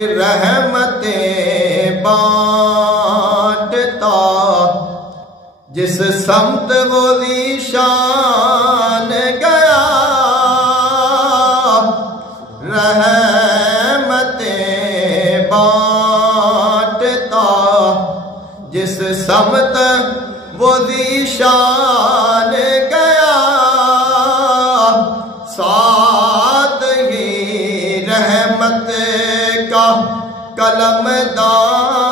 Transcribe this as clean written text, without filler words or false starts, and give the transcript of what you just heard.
रहमतें बांटता जिस समत वो ज़ीशान गया, रहमतें बांटता जिस समत वो ज़ीशान गया, साथ ही रहमत का कलमदान